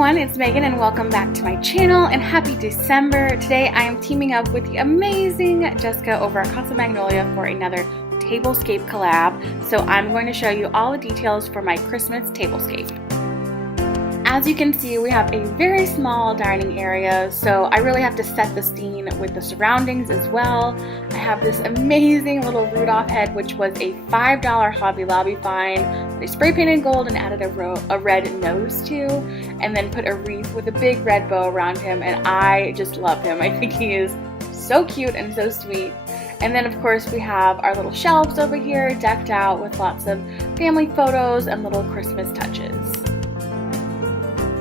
everyone, it's Megan and welcome back to my channel and happy December. Today I am teaming up with the amazing Jessica over at Casa Magnolia for another Tablescape collab. So I'm going to show you all the details for my Christmas Tablescape. As you can see, we have a very small dining area, so I really have to set the scene with the surroundings as well. I have this amazing little Rudolph head, which was a $5 Hobby Lobby find. They spray painted gold and added a red nose to, and then put a wreath with a big red bow around him, and I just love him. I think he is so cute and so sweet. And then of course we have our little shelves over here decked out with lots of family photos and little Christmas touches.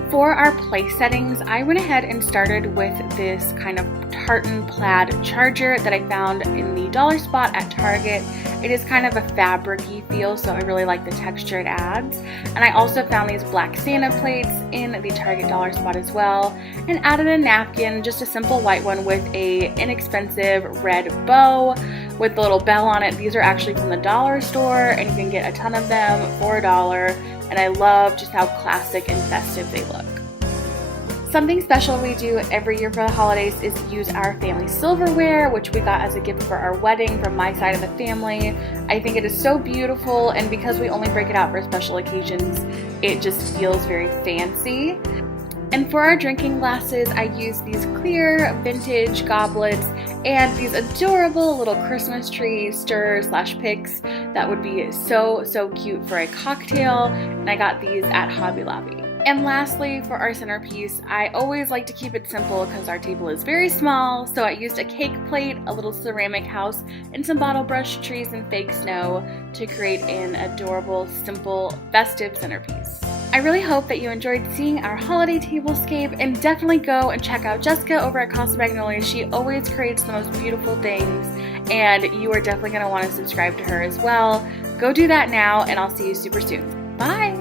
For our place settings, I went ahead and started with this kind of tartan plaid charger that I found in the dollar spot at Target. It is kind of a fabric-y feel, so I really like the texture it adds. And I also found these black Santa plates in the Target dollar spot as well, and added a napkin, just a simple white one with a inexpensive red bow with the little bell on it. These are actually from the dollar store, and you can get a ton of them for $1. And I love just how classic and festive they look. Something special we do every year for the holidays is use our family silverware, which we got as a gift for our wedding from my side of the family. I think it is so beautiful, and because we only break it out for special occasions, it just feels very fancy. And for our drinking glasses, I use these clear vintage goblets and these adorable little Christmas tree stir/picks that would be so cute for a cocktail, and I got these at Hobby Lobby. And lastly, for our centerpiece, I always like to keep it simple because our table is very small, so I used a cake plate, a little ceramic house, and some bottle brush trees and fake snow to create an adorable, simple, festive centerpiece. I really hope that you enjoyed seeing our holiday tablescape, and definitely go and check out Jessica over at Casa Magnolia. She always creates the most beautiful things, and you are definitely going to want to subscribe to her as well. Go do that now, and I'll see you super soon. Bye!